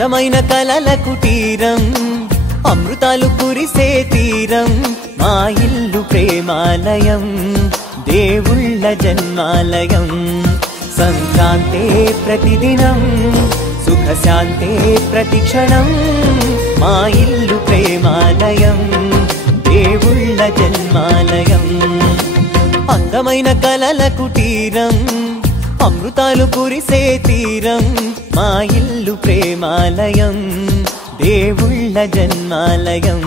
అందమైన కలల కుటీరం అమృతాలు కురిసే తీరం మా ఇల్లు ప్రేమాలయం దేవుళ్ళ జన్మాలయం సంక్రాంతే ప్రతిదినం సుఖశాంతే ప్రతిక్షణం మా ఇల్లు ప్రేమాలయం దేవుళ్ళ జన్మాలయం అందమైన కలల కుటీరం అమృతాలు కురిసే తీరం మా ఇల్లు ప్రేమాలయం దేవుళ్ళ జన్మాలయం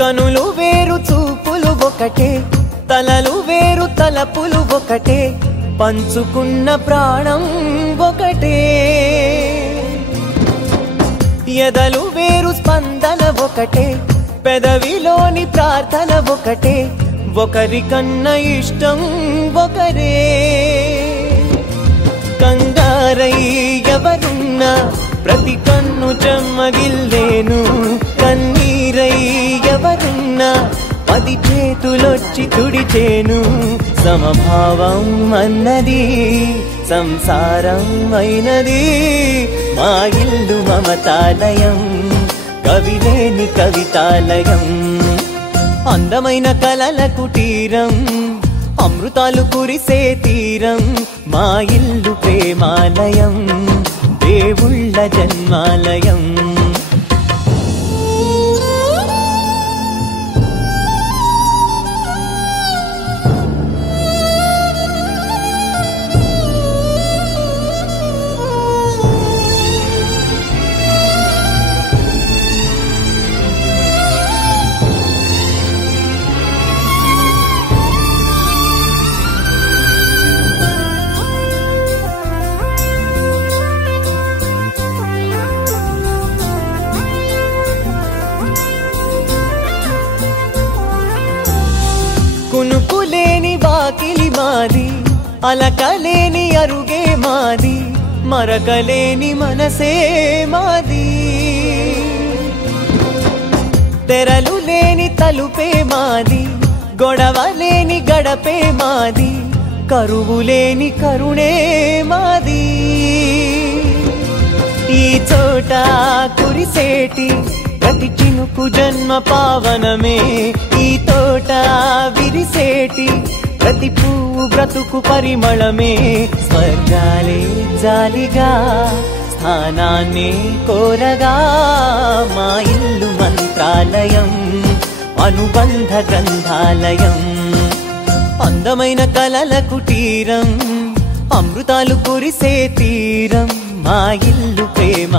కనులు వేరు చూపులు ఒకటే తలలు వేరు తలపులు ఒకటే పంచుకున్న ప్రాణం ఒకటే ఎదలు వేరు స్పందన ఒకటే పెదవిలోని ప్రార్థన ఒకటే ఒకరికన్నా ఇష్టం ఒకరే కంగారై ఎవరున్నా ప్రతి కన్ను చెమ్మగిల్లేను కన్నీరై ఎవరున్నా 10 చేతులొచ్చి తుడిచేను సమభావం అన్నది సంసారం అయినది మా ఇల్లు మమతాలయం కవిలేని కవితాలయం అందమైన కలల కుటీరం అమృతాలు కురిసే తీరం మా ఇల్లు ప్రేమాలయం దేవుళ్ళ జన్మాలయం కునుకులేని వాకిలి మాది అలకలేని అరుగే మాది మరకలేని మనసే మాది తెరలు లేని తలుపే మాది గొడవ లేని గడపే మాది కరువు లేని కరుణే మాది ఈ చోట కురిసేటి ప్రతి చినుకు జన్మ పావనమే ఈ తోట విరిసేటి ప్రతి పువ్వు బ్రతుకు పరిమళమే స్వర్గాలే జాలిగా స్థానాన్ని కోరగా మా ఇల్లు మంత్రాలయం అనుబంధ గ్రంథాలయం అందమైన కలల కుటీరం అమృతాలు కురిసే తీరం మా ఇల్లు ప్రేమ